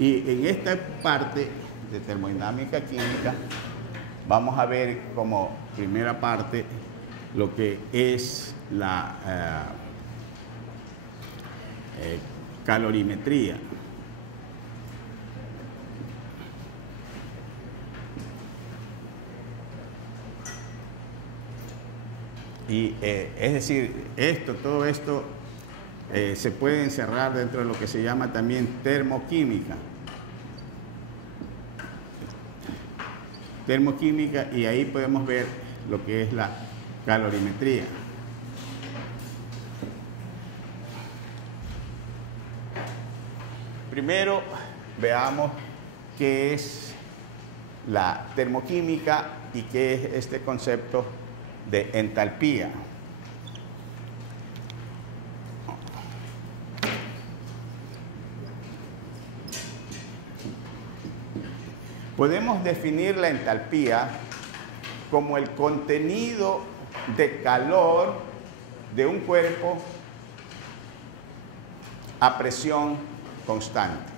Y en esta parte de termodinámica química vamos a ver como primera parte lo que es la calorimetría. Y es decir, todo esto se puede encerrar dentro de lo que se llama también termoquímica. Termoquímica, y ahí podemos ver lo que es la calorimetría. Primero veamos qué es la termoquímica y qué es este concepto de entalpía. Podemos definir la entalpía como el contenido de calor de un cuerpo a presión constante.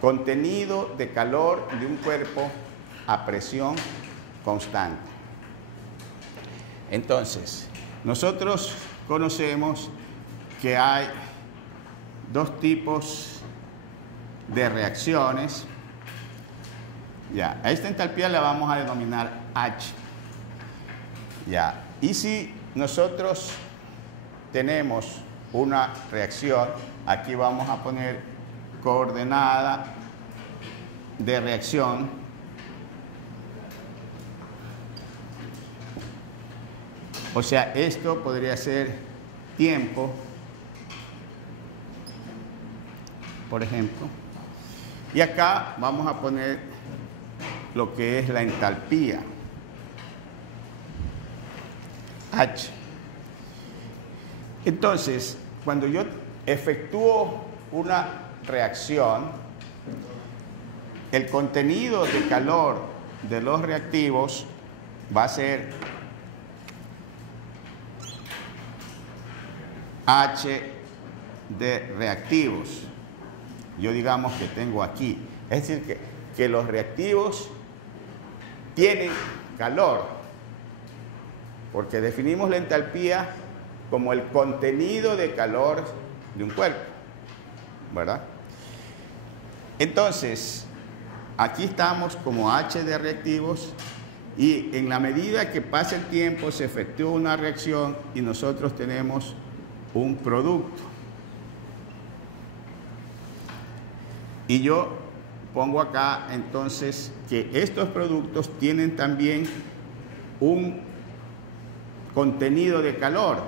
Contenido de calor de un cuerpo a presión constante. Entonces, nosotros conocemos que hay dos tipos de reacciones. Ya, a esta entalpía la vamos a denominar H. Ya, y si nosotros tenemos una reacción, aquí vamos a poner coordenada de reacción. O sea, esto podría ser tiempo, por ejemplo. Y acá vamos a poner lo que es la entalpía, H. Entonces, cuando yo efectúo una reacción, el contenido de calor de los reactivos va a ser H de reactivos. Yo digamos que tengo aquí. Es decir, que los reactivos tienen calor, porque definimos la entalpía como el contenido de calor de un cuerpo, ¿verdad? Entonces, aquí estamos como H de reactivos, y en la medida que pasa el tiempo se efectúa una reacción y nosotros tenemos un producto. Y yo pongo acá entonces que estos productos tienen también un contenido de calor.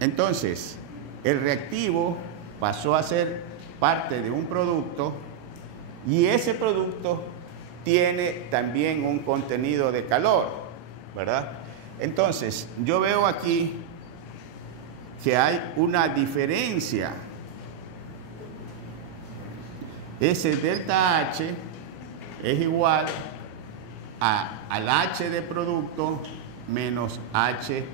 Entonces, el reactivo pasó a ser parte de un producto y ese producto tiene también un contenido de calor, ¿verdad? Entonces, yo veo aquí que hay una diferencia. Ese delta H es igual al H de producto menos H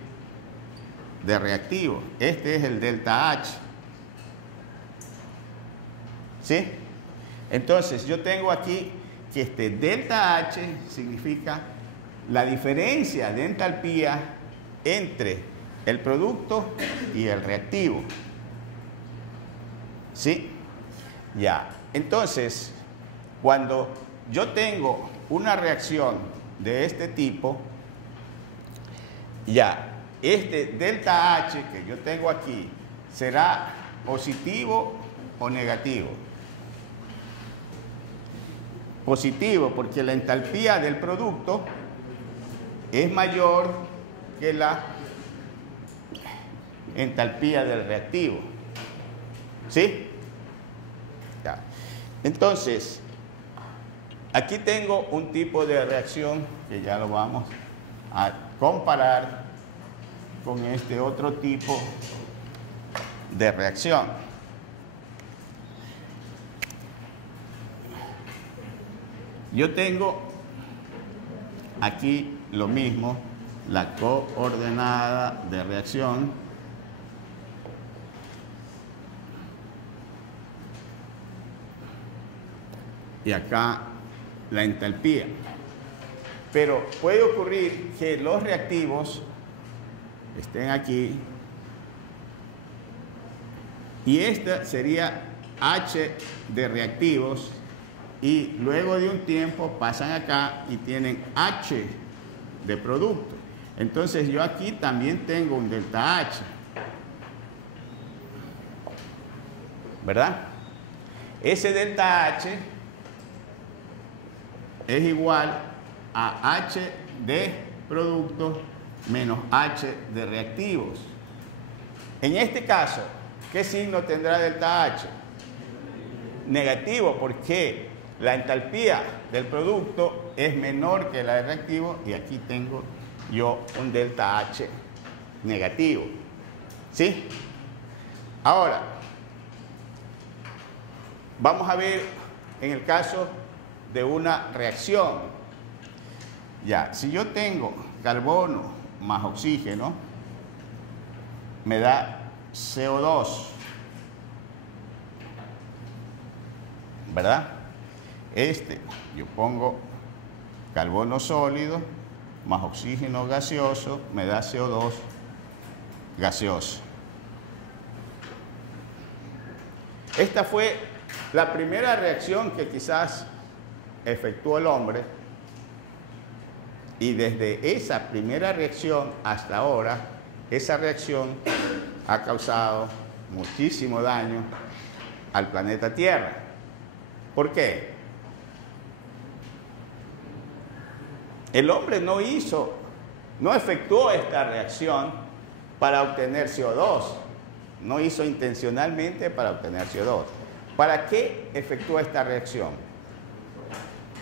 de reactivo. Este es el delta H. ¿Sí? Entonces, yo tengo aquí que este delta H significa la diferencia de entalpía entre el producto y el reactivo. ¿Sí? Ya. Entonces, cuando yo tengo una reacción de este tipo, ya, este delta H que yo tengo aquí, ¿será positivo o negativo? Positivo, porque la entalpía del producto es mayor que la entalpía del reactivo. ¿Sí? Ya. Entonces, aquí tengo un tipo de reacción que ya lo vamos a comparar con este otro tipo de reacción. Yo tengo aquí lo mismo, la coordenada de reacción. y acá la entalpía. Pero puede ocurrir que los reactivos estén aquí y esta sería H de reactivos y luego de un tiempo pasan acá y tienen H de producto. Entonces yo aquí también tengo un delta H, ¿verdad? Ese delta H es igual a H de productos menos H de reactivos. En este caso, ¿qué signo tendrá delta H? Negativo, porque la entalpía del producto es menor que la de reactivo y aquí tengo yo un delta H negativo. ¿Sí? Ahora, vamos a ver en el caso de una reacción. Ya, si yo tengo carbono más oxígeno, me da CO2, ¿verdad? Yo pongo carbono sólido más oxígeno gaseoso, me da CO2 gaseoso. Esta fue la primera reacción que quizás efectuó el hombre y desde esa primera reacción hasta ahora, esa reacción ha causado muchísimo daño al planeta Tierra. ¿Por qué? El hombre no efectuó esta reacción para obtener CO2, no hizo intencionalmente para obtener CO2. ¿Para qué efectuó esta reacción?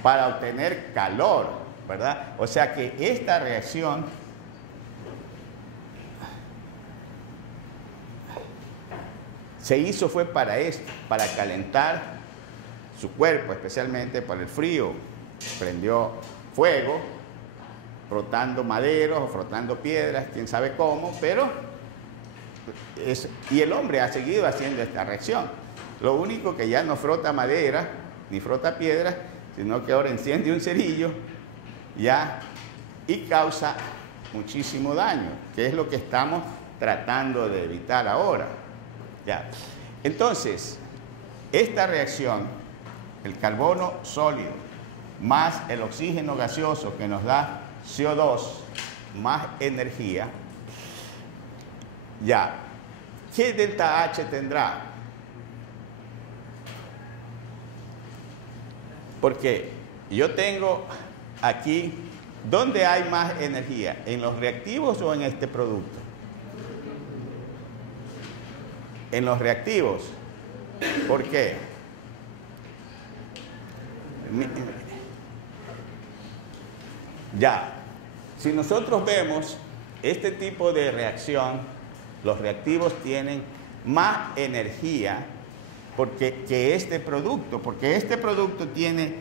Para obtener calor, ¿verdad? O sea que esta reacción se hizo fue para esto, para calentar su cuerpo, especialmente por el frío. Prendió fuego, frotando maderos o frotando piedras, quién sabe cómo, pero y el hombre ha seguido haciendo esta reacción. Lo único que ya no frota madera ni frota piedras, sino que ahora enciende un cerillo ya y causa muchísimo daño, que es lo que estamos tratando de evitar ahora. Ya. Entonces, esta reacción, el carbono sólido más el oxígeno gaseoso que nos da CO2 más energía, ya, ¿qué delta H tendrá? Porque yo tengo aquí, ¿dónde hay más energía? ¿En los reactivos o en este producto? En los reactivos. ¿Por qué? Ya, si nosotros vemos este tipo de reacción, los reactivos tienen más energía que este producto, porque este producto tiene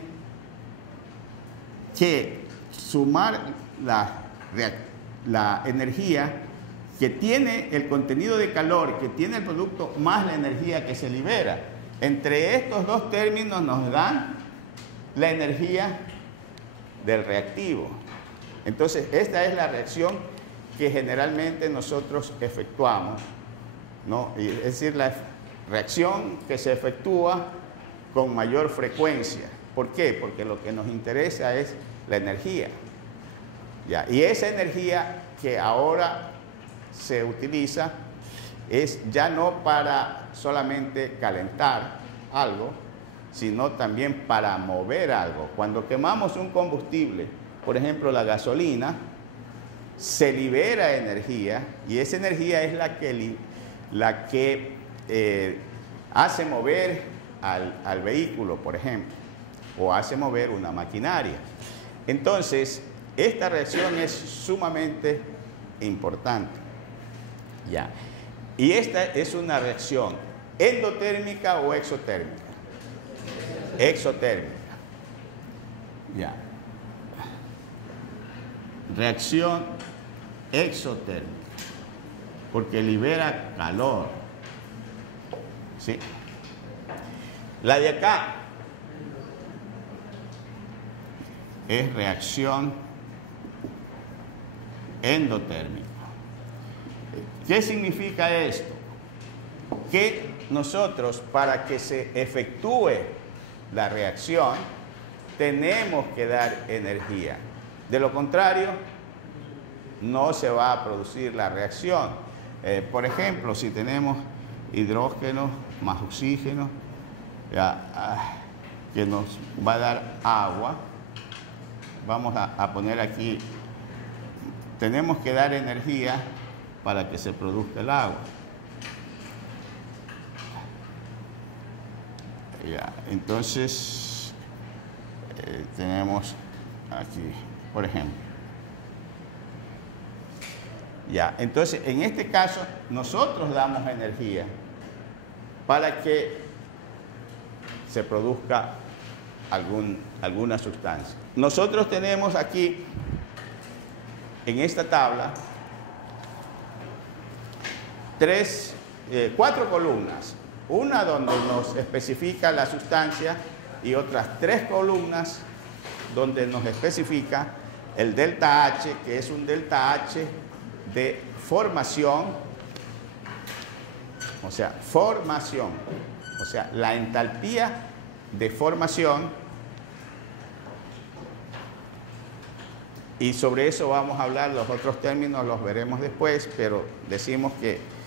que sumar la energía que tiene el contenido de calor, que tiene el producto, más la energía que se libera. Entre estos dos términos nos dan la energía del reactivo. Entonces, esta es la reacción que generalmente nosotros efectuamos, ¿no? Es decir, la reacción que se efectúa con mayor frecuencia. ¿Por qué? Porque lo que nos interesa es la energía. ¿Ya? Y esa energía que ahora se utiliza es ya no para solamente calentar algo, sino también para mover algo. Cuando quemamos un combustible, por ejemplo la gasolina, se libera energía y esa energía es la que hace mover al vehículo, por ejemplo, o hace mover una maquinaria. Entonces, esta reacción es sumamente importante. Ya. Y esta es una reacción endotérmica o exotérmica. Exotérmica. Ya. Reacción exotérmica, porque libera calor. ¿Sí? La de acá, es reacción endotérmica. ¿Qué significa esto? Que nosotros, para que se efectúe la reacción, tenemos que dar energía. De lo contrario, no se va a producir la reacción. Por ejemplo, si tenemos hidrógeno más oxígeno, que nos va a dar agua, vamos a poner aquí, tenemos que dar energía para que se produzca el agua. Ya, entonces, tenemos aquí, por ejemplo. Ya, entonces, en este caso, nosotros damos energía para que se produzca alguna sustancia. Nosotros tenemos aquí, en esta tabla, 4 columnas. Una donde nos especifica la sustancia y otras 3 columnas donde nos especifica el delta H, que es un delta H de formación, o sea, la entalpía de formación, y sobre eso vamos a hablar. Los otros términos los veremos después, pero decimos que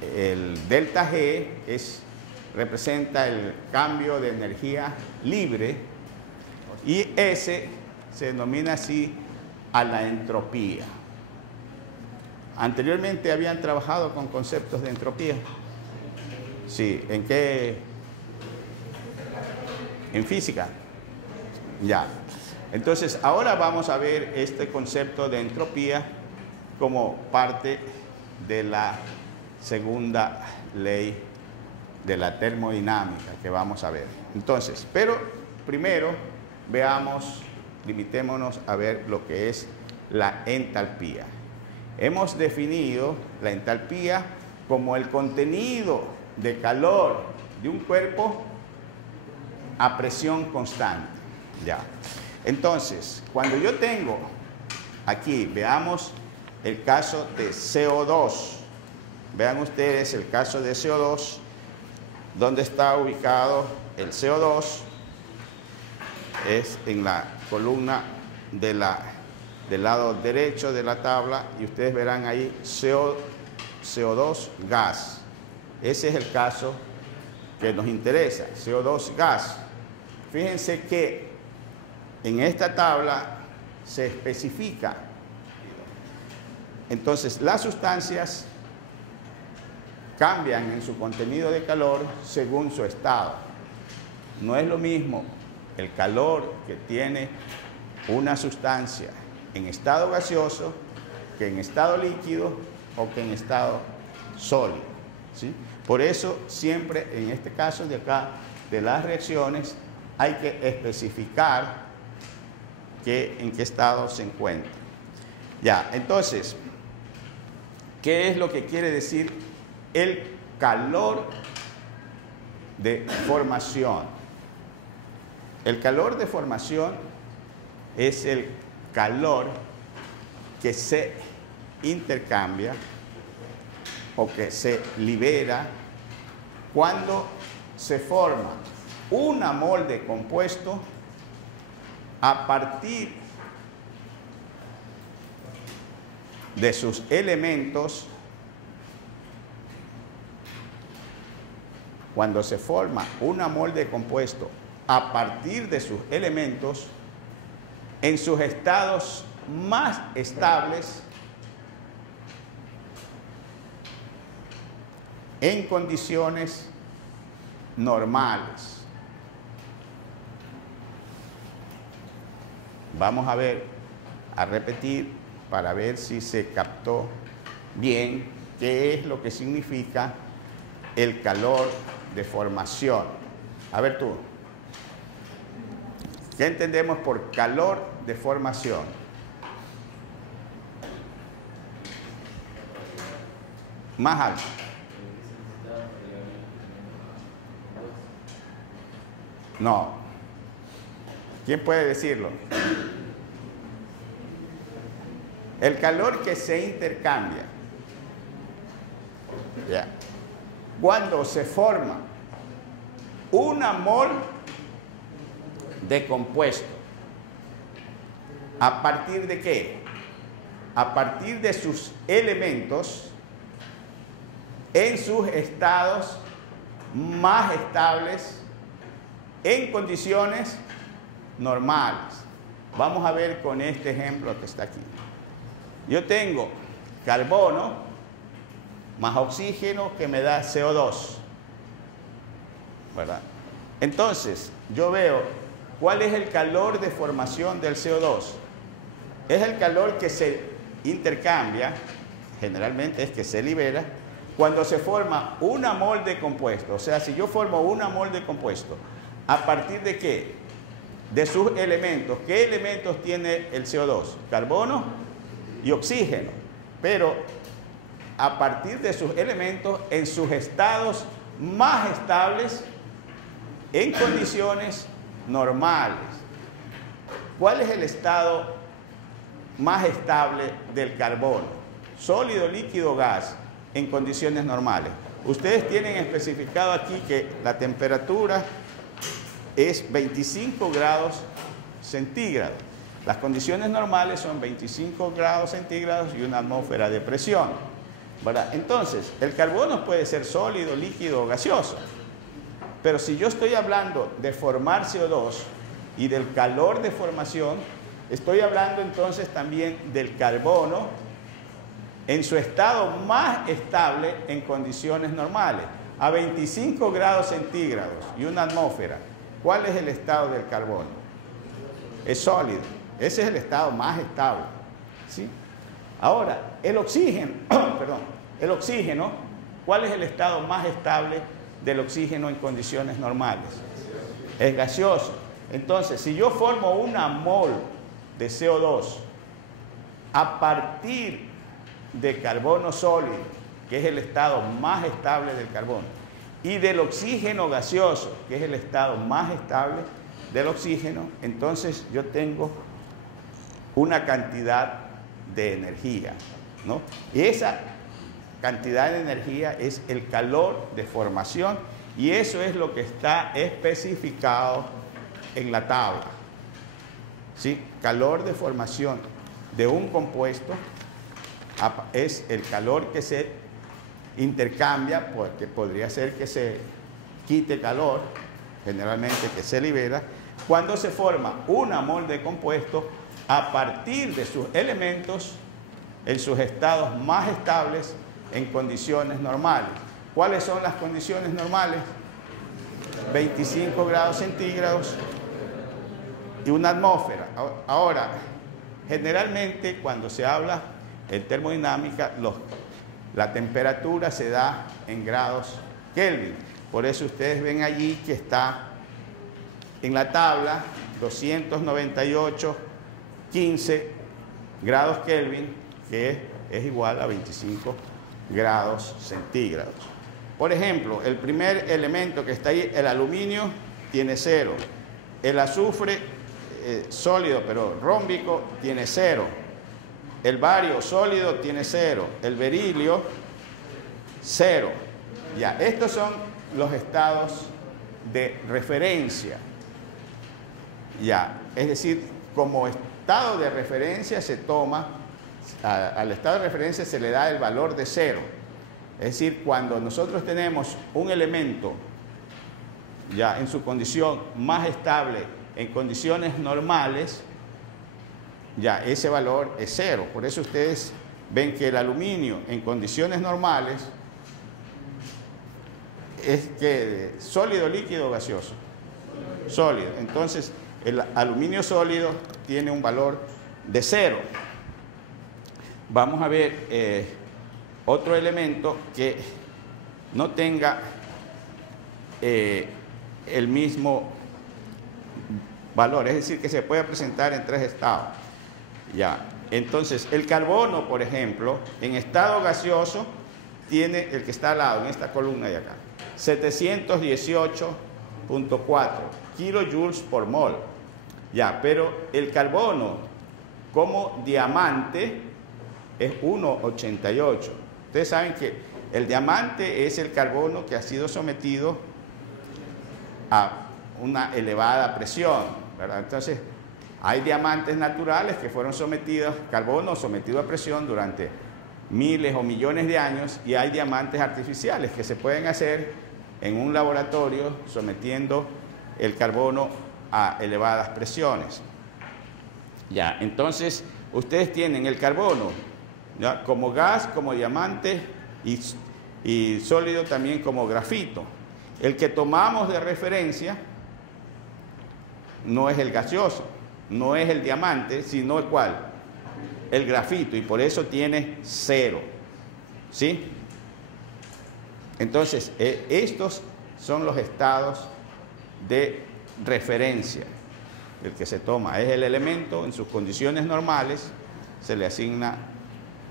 el delta G representa el cambio de energía libre, y S se denomina así a la entropía. Anteriormente habían trabajado con conceptos de entropía. Sí, ¿en qué? En física. Ya. Entonces, ahora vamos a ver este concepto de entropía como parte de la segunda ley de la termodinámica que vamos a ver. Entonces, pero primero limitémonos a ver lo que es la entalpía. Hemos definido la entalpía como el contenido de calor de un cuerpo a presión constante. Ya. Entonces, cuando yo tengo aquí, veamos el caso de CO2. Vean ustedes el caso de CO2, donde está ubicado el CO2, es en la columna del lado derecho de la tabla, y ustedes verán ahí CO2 gas. Ese es el caso que nos interesa, CO2 gas. Fíjense que en esta tabla se especifica, entonces, las sustancias cambian en su contenido de calor según su estado. No es lo mismo el calor que tiene una sustancia en estado gaseoso que en estado líquido o que en estado sólido, ¿sí? Por eso siempre en este caso de acá de las reacciones hay que especificar en qué estado se encuentra. Ya, entonces, ¿qué es lo que quiere decir el calor de formación? El calor de formación es el calor que se intercambia o que se libera cuando se forma una mol de compuesto a partir de sus elementos. Cuando se forma una mol de compuesto a partir de sus elementos en sus estados más estables, en condiciones normales. Vamos a repetir para ver si se captó bien qué es lo que significa el calor de formación. A ver tú, ¿qué entendemos por calor de formación? Más alto. No. ¿Quién puede decirlo? El calor que se intercambia. Ya. Cuando se forma una mol de compuesto. ¿A partir de qué? A partir de sus elementos en sus estados más estables en condiciones normales. Vamos a ver con este ejemplo que está aquí. Yo tengo carbono más oxígeno que me da CO2, ¿verdad? Entonces, yo veo cuál es el calor de formación del CO2. Es el calor que se intercambia, generalmente es que se libera, cuando se forma una mol de compuesto. O sea, si yo formo una mol de compuesto, ¿a partir de qué? De sus elementos. ¿Qué elementos tiene el CO2? Carbono y oxígeno. Pero a partir de sus elementos, en sus estados más estables, en condiciones normales. ¿Cuál es el estado más estable del carbono? Sólido, líquido, gas, en condiciones normales. Ustedes tienen especificado aquí que la temperatura es 25 grados centígrados. Las condiciones normales son 25 grados centígrados y una atmósfera de presión, ¿verdad? Entonces, el carbono puede ser sólido, líquido o gaseoso. Pero si yo estoy hablando de formar CO2 y del calor de formación, estoy hablando entonces también del carbono en su estado más estable en condiciones normales, a 25 grados centígrados y una atmósfera. ¿Cuál es el estado del carbono? Es sólido. Ese es el estado más estable, ¿sí? Ahora, el oxígeno, perdón, el oxígeno, ¿cuál es el estado más estable del oxígeno en condiciones normales? Es gaseoso. Entonces, si yo formo una mol de CO2 a partir de carbono sólido, que es el estado más estable del carbono, y del oxígeno gaseoso, que es el estado más estable del oxígeno, entonces yo tengo una cantidad de energía, ¿no? Y esa cantidad de energía es el calor de formación, y eso es lo que está especificado en la tabla, ¿sí? Calor de formación de un compuesto es el calor que se intercambia, porque podría ser que se quite calor, generalmente que se libera, cuando se forma una mol de compuesto a partir de sus elementos en sus estados más estables en condiciones normales. ¿Cuáles son las condiciones normales? 25 grados centígrados y una atmósfera. Ahora, generalmente cuando se habla en termodinámica, la temperatura se da en grados Kelvin. Por eso ustedes ven allí que está en la tabla 298,15 grados Kelvin, que es igual a 25 grados centígrados. Por ejemplo, el primer elemento que está ahí, el aluminio, tiene 0. El azufre sólido pero rómbico tiene 0. El bario sólido tiene 0. El berilio, 0. Ya, estos son los estados de referencia. Ya, es decir, como estado de referencia se toma, al estado de referencia se le da el valor de 0. Es decir, cuando nosotros tenemos un elemento ya en su condición más estable, en condiciones normales, ya ese valor es 0. Por eso ustedes ven que el aluminio en condiciones normales es que sólido, líquido o gaseoso. Sólido. Entonces, el aluminio sólido tiene un valor de 0. Vamos a ver otro elemento que no tenga el mismo valor, es decir, que se puede presentar en 3 estados. Ya. Entonces, el carbono, por ejemplo, en estado gaseoso, tiene el que está al lado, en esta columna de acá, 718,4 kilojoules por mol. Ya, pero el carbono como diamante es 1,88. Ustedes saben que el diamante es el carbono que ha sido sometido a una elevada presión, ¿verdad? Entonces, hay diamantes naturales que fueron sometidos, carbono sometido a presión durante miles o millones de años, y hay diamantes artificiales que se pueden hacer en un laboratorio sometiendo el carbono a elevadas presiones. Ya, entonces, ustedes tienen el carbono, ¿ya?, como gas, como diamante y sólido también como grafito. El que tomamos de referencia no es el gaseoso, no es el diamante, sino el ¿cuál? El grafito, y por eso tiene 0. ¿Sí? Entonces, estos son los estados de referencia. El que se toma es el elemento en sus condiciones normales, se le asigna,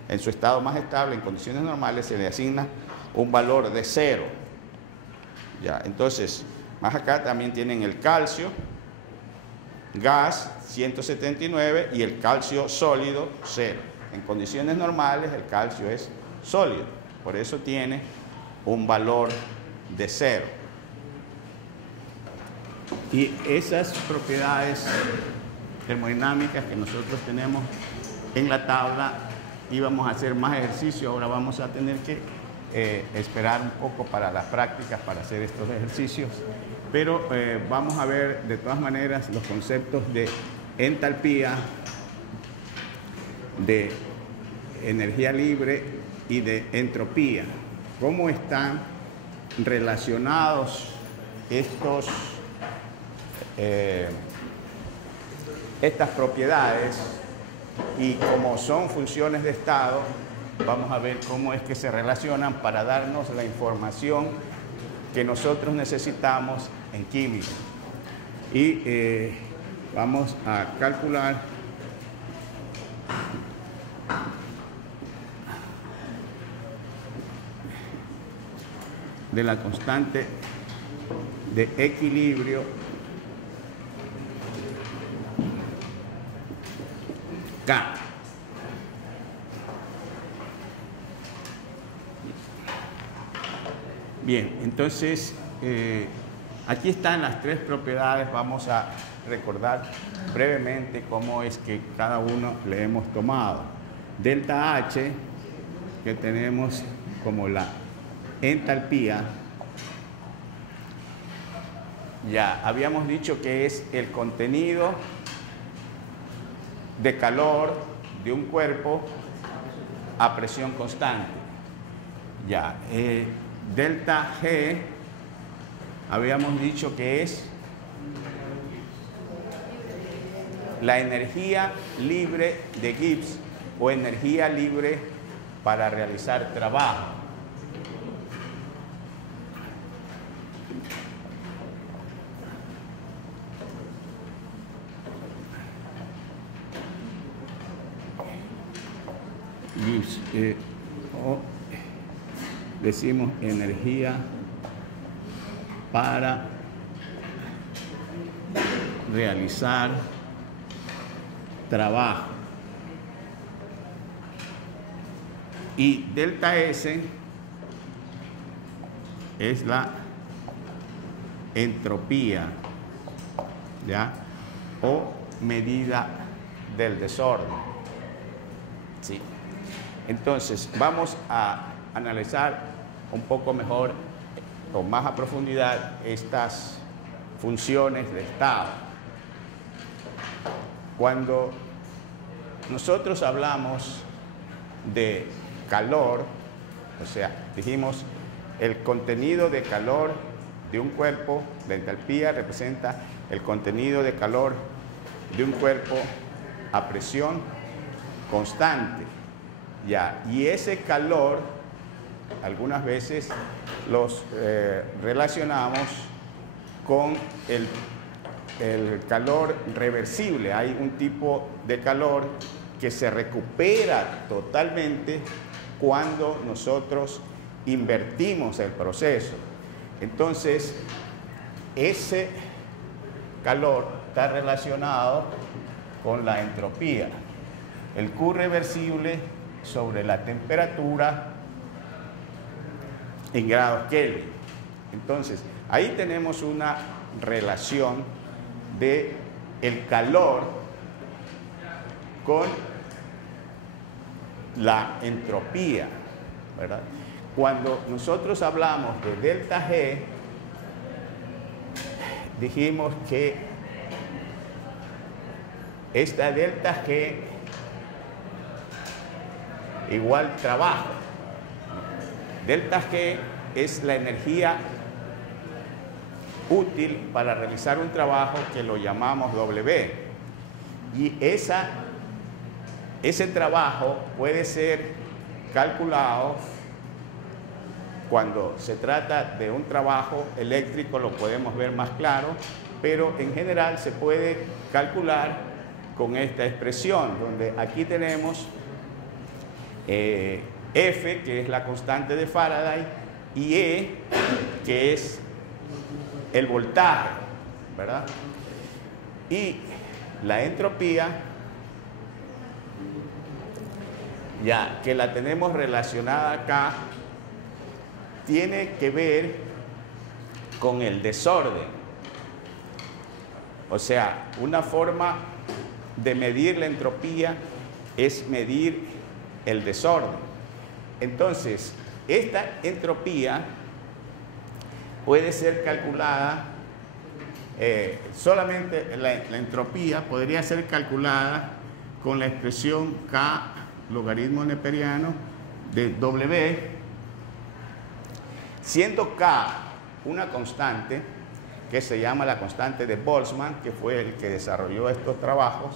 en su estado más estable, en condiciones normales, se le asigna un valor de 0. Ya, entonces, más acá también tienen el calcio, gas 179, y el calcio sólido 0. En condiciones normales el calcio es sólido, por eso tiene un valor de 0. Y esas propiedades termodinámicas que nosotros tenemos en la tabla, íbamos a hacer más ejercicio, ahora vamos a tener que esperar un poco para las prácticas para hacer estos ejercicios, pero vamos a ver de todas maneras los conceptos de entalpía, de energía libre y de entropía. ¿Cómo están relacionados estas propiedades? Y como son funciones de estado, vamos a ver cómo es que se relacionan para darnos la información que nosotros necesitamos en química. Y vamos a calcular de la constante de equilibrio K. Bien, entonces aquí están las 3 propiedades. Vamos a recordar brevemente cómo es que cada uno le hemos tomado. Delta H, que tenemos como la entalpía, ya habíamos dicho que es el contenido de calor de un cuerpo a presión constante. Ya, delta G, habíamos dicho que es la energía libre de Gibbs o energía libre para realizar trabajo. Gibbs, o decimos energía para realizar trabajo. Y delta S es la entropía, ¿ya?, o medida del desorden. Sí. Entonces, vamos a analizar un poco mejor, con más a profundidad, estas funciones de estado. Cuando nosotros hablamos de calor, o sea, dijimos el contenido de calor de un cuerpo, la entalpía representa el contenido de calor de un cuerpo a presión constante, ya, y ese calor algunas veces los relacionamos con el calor reversible. Hay un tipo de calor que se recupera totalmente cuando nosotros invertimos el proceso. Entonces, ese calor está relacionado con la entropía. El Q reversible sobre la temperatura en grados Kelvin. Entonces, ahí tenemos una relación de el calor con la entropía, ¿verdad? Cuando nosotros hablamos de delta G, dijimos que esta delta G igual trabajo. Delta G es la energía útil para realizar un trabajo que lo llamamos W. Y ese trabajo puede ser calculado cuando se trata de un trabajo eléctrico, lo podemos ver más claro, pero en general se puede calcular con esta expresión, donde aquí tenemos F, que es la constante de Faraday, y E, que es el voltaje, ¿verdad? Y la entropía, ya que la tenemos relacionada acá, tiene que ver con el desorden. O sea, una forma de medir la entropía es medir el desorden. Entonces, esta entropía puede ser calculada, solamente la entropía podría ser calculada con la expresión K logaritmo neperiano de W, siendo K una constante que se llama la constante de Boltzmann, que fue el que desarrolló estos trabajos.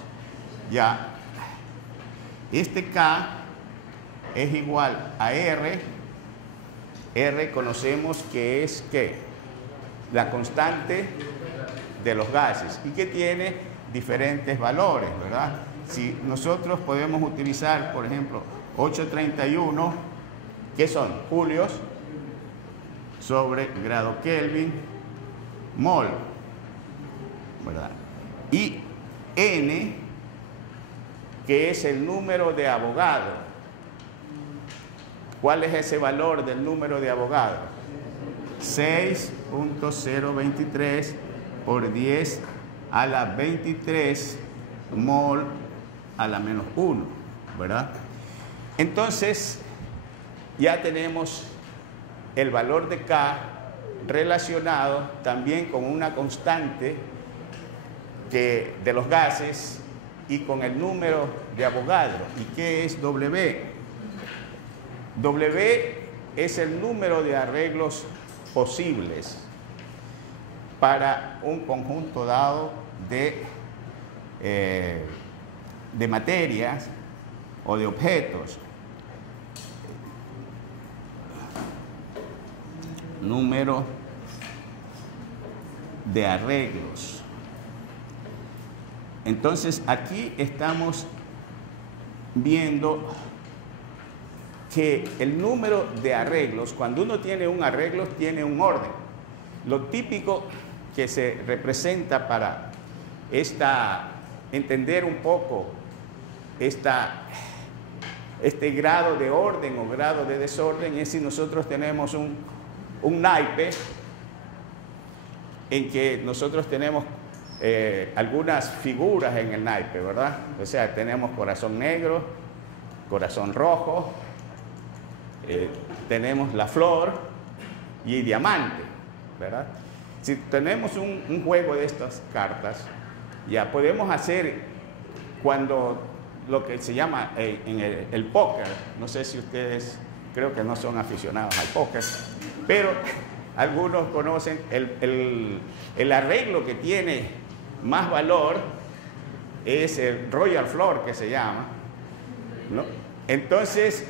Ya, este K es igual a R. R conocemos que es ¿qué? La constante de los gases y que tiene diferentes valores, ¿verdad? Si nosotros podemos utilizar, por ejemplo, 831, que son julios sobre grado Kelvin, mol, ¿verdad? Y N, que es el número de Avogadro. ¿Cuál es ese valor del número de Avogadro? 6.023 por 10 a la 23 mol a la menos 1, ¿verdad? Entonces, ya tenemos el valor de K relacionado también con una constante de los gases y con el número de Avogadro. ¿Y qué es W? W es el número de arreglos posibles para un conjunto dado de materias o de objetos. Número de arreglos. Entonces, aquí estamos viendo que el número de arreglos, cuando uno tiene un arreglo, tiene un orden. Lo típico que se representa para entender un poco este grado de orden o grado de desorden es si nosotros tenemos un naipe en que nosotros tenemos algunas figuras en el naipe, ¿verdad? O sea, tenemos corazón negro, corazón rojo, tenemos la flor y diamante, ¿verdad? Si tenemos un juego de estas cartas, ya podemos hacer cuando lo que se llama en el póker, no sé si ustedes creo que no son aficionados al póker, pero algunos conocen el arreglo que tiene más valor es el Royal Floor, que se llama, ¿no? Entonces,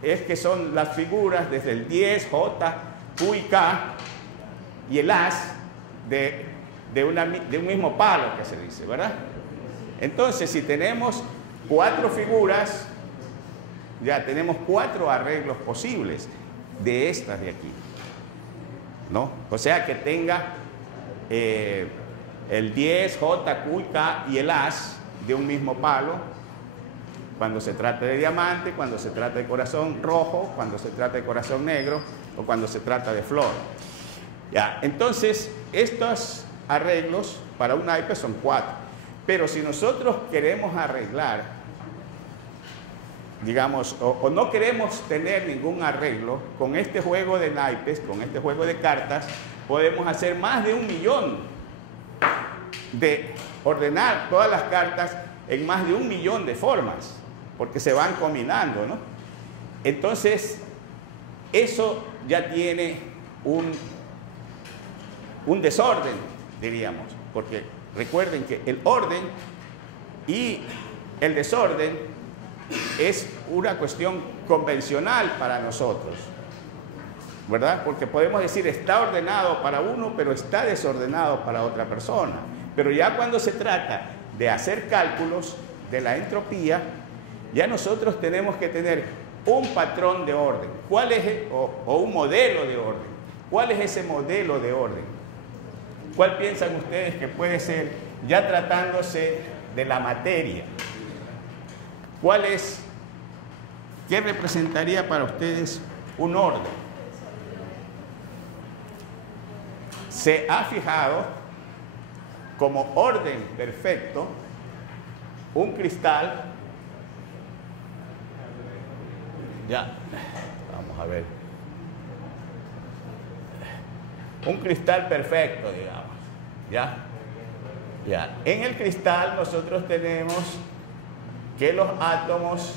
es que son las figuras desde el 10, J, Q y K, y el as de un mismo palo, que se dice, ¿verdad? Entonces, si tenemos 4 figuras, ya tenemos 4 arreglos posibles de estas de aquí, ¿no? O sea, que tenga el 10, J, Q, K y el as de un mismo palo, cuando se trata de diamante, cuando se trata de corazón rojo, cuando se trata de corazón negro o cuando se trata de flor. Ya, entonces, estos arreglos para un naipe son 4. Pero si nosotros queremos arreglar, digamos, o no queremos tener ningún arreglo, con este juego de naipes, con este juego de cartas, podemos hacer más de 1 millón de ordenar todas las cartas en más de 1 millón de formas, porque se van combinando, ¿no? Entonces, eso ya tiene un desorden, diríamos, porque recuerden que el orden y el desorden es una cuestión convencional para nosotros, ¿verdad? Porque podemos decir está ordenado para uno, pero está desordenado para otra persona. Pero ya cuando se trata de hacer cálculos de la entropía, ya nosotros tenemos que tener un patrón de orden. ¿Cuál es o un modelo de orden? ¿Cuál es ese modelo de orden? ¿Cuál piensan ustedes que puede ser, ya tratándose de la materia? ¿Cuál es, qué representaría para ustedes un orden? Se ha fijado como orden perfecto un cristal, ya, vamos a ver, un cristal perfecto, digamos, ya. En el cristal nosotros tenemos que los átomos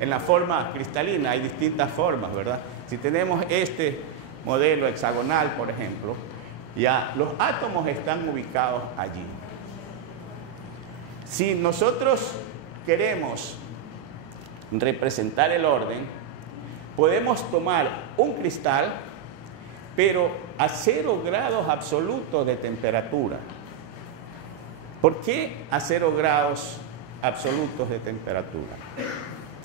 en la forma cristalina, hay distintas formas, ¿verdad? Si tenemos este modelo hexagonal, por ejemplo, ya los átomos están ubicados allí. Si nosotros queremos representar el orden, podemos tomar un cristal, pero a 0 grados absolutos de temperatura. ¿Por qué a 0 grados absolutos de temperatura?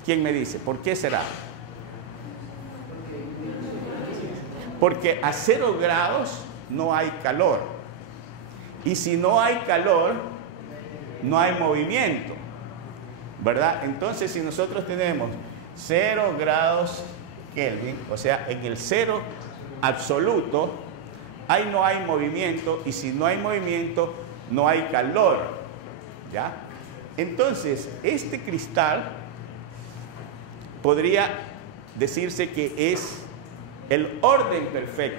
¿Quién me dice? ¿Por qué será? Porque a 0 grados no hay calor. Y si no hay calor, no hay movimiento, ¿verdad? Entonces, si nosotros tenemos 0 grados Kelvin, o sea, en el 0 absoluto, ahí no hay movimiento, y si no hay movimiento, no hay calor, ¿ya? Entonces, este cristal podría decirse que es el orden perfecto,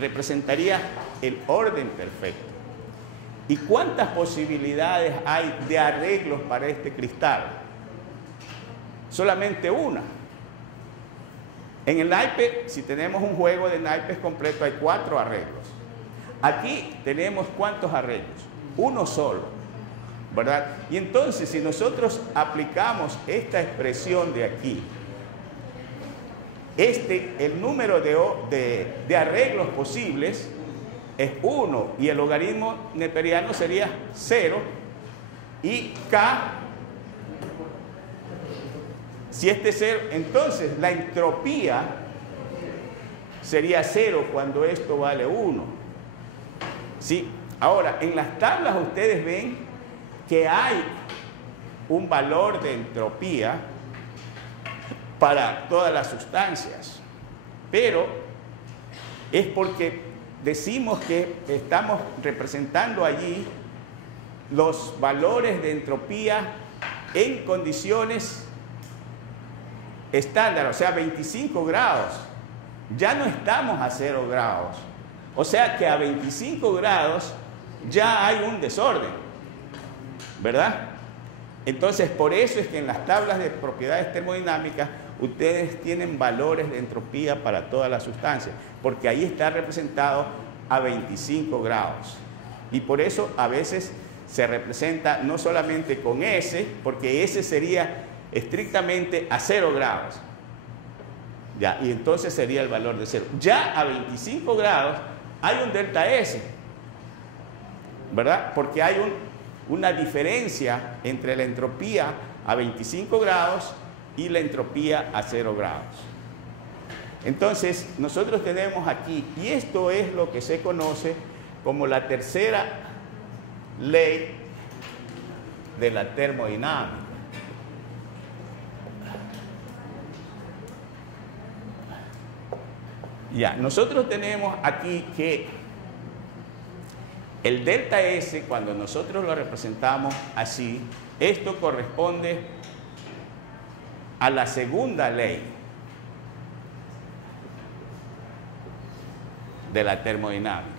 representaría el orden perfecto. ¿Y cuántas posibilidades hay de arreglos para este cristal? Solamente una. En el naipe, si tenemos un juego de naipes completo, hay 4 arreglos. Aquí tenemos ¿cuántos arreglos? Uno solo, ¿verdad? Y entonces, si nosotros aplicamos esta expresión de aquí, el número de arreglos posibles es 1 y el logaritmo neperiano sería 0 y K, si este es 0, entonces la entropía sería 0 cuando esto vale 1. ¿Sí? Ahora, en las tablas ustedes ven que hay un valor de entropía para todas las sustancias, pero es porque decimos que estamos representando allí los valores de entropía en condiciones estándar, o sea, 25 grados. Ya no estamos a 0 grados. O sea que a 25 grados ya hay un desorden, ¿verdad? Entonces, por eso es que en las tablas de propiedades termodinámicas ustedes tienen valores de entropía para todas las sustancias, porque ahí está representado a 25 grados. Y por eso a veces se representa no solamente con S, porque S sería estrictamente a 0 grados. Ya, y entonces sería el valor de 0. Ya a 25 grados hay un delta S, ¿verdad? Porque hay una diferencia entre la entropía a 25 grados y la entropía a 0 grados. Entonces, nosotros tenemos aquí, y esto es lo que se conoce como la tercera ley de la termodinámica. Ya, nosotros tenemos aquí que el delta S, cuando nosotros lo representamos así, esto corresponde a la segunda ley de la termodinámica.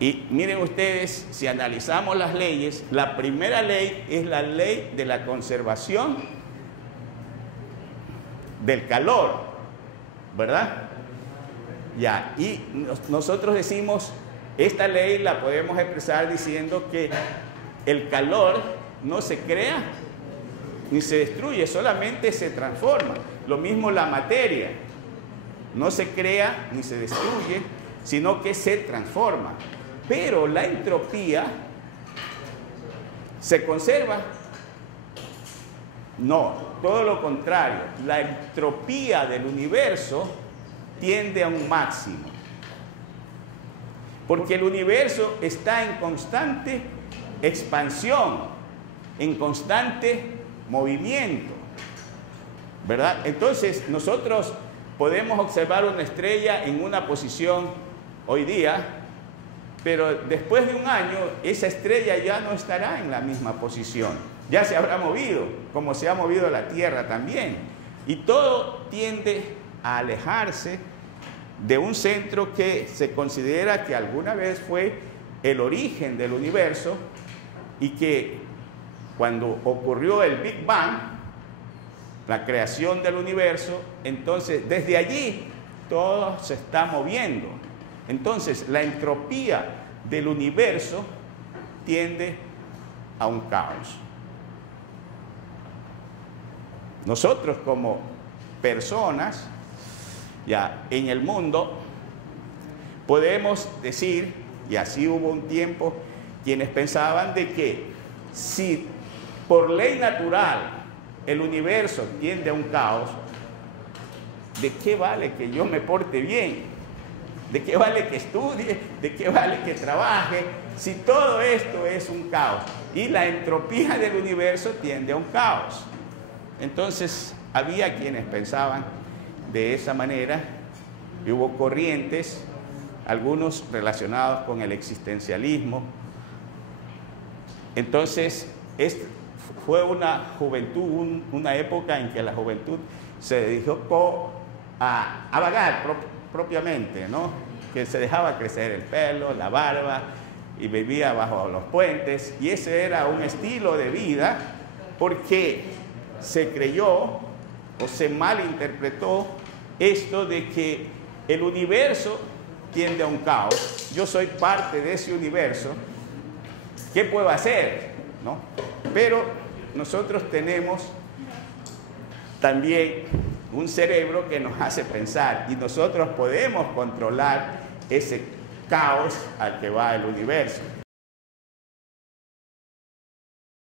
Y miren ustedes, si analizamos las leyes, la primera ley es la ley de la conservación del calor, ¿verdad? Ya, y nosotros decimos, esta ley la podemos expresar diciendo que el calor no se crea ni se destruye, solamente se transforma. Lo mismo la materia, no se crea ni se destruye, sino que se transforma. Pero la entropía se conserva. No, todo lo contrario. La entropía del universo tiende a un máximo. Porque el universo está en constante expansión, en constante movimiento, ¿verdad? Entonces, nosotros podemos observar una estrella en una posición hoy día, pero después de un año, esa estrella ya no estará en la misma posición. Ya se habrá movido, como se ha movido la Tierra también. Y todo tiende a alejarse de un centro que se considera que alguna vez fue el origen del universo y que cuando ocurrió el Big Bang, la creación del universo, entonces desde allí todo se está moviendo. Entonces la entropía del universo tiende a un caos. Nosotros como personas, ya en el mundo, podemos decir, y así hubo un tiempo, quienes pensaban de que si por ley natural el universo tiende a un caos, ¿de qué vale que yo me porte bien? ¿De qué vale que estudie? ¿De qué vale que trabaje? Si todo esto es un caos y la entropía del universo tiende a un caos. Entonces, había quienes pensaban de esa manera y hubo corrientes, algunos relacionados con el existencialismo. Entonces, fue una juventud, una época en que la juventud se dedicó a vagar propiamente, ¿no? Que se dejaba crecer el pelo, la barba y vivía bajo los puentes, y ese era un estilo de vida porque se creyó o se malinterpretó esto de que el universo tiende a un caos. Yo soy parte de ese universo. ¿Qué puedo hacer? ¿No? Pero nosotros tenemos también un cerebro que nos hace pensar y nosotros podemos controlar ese caos al que va el universo.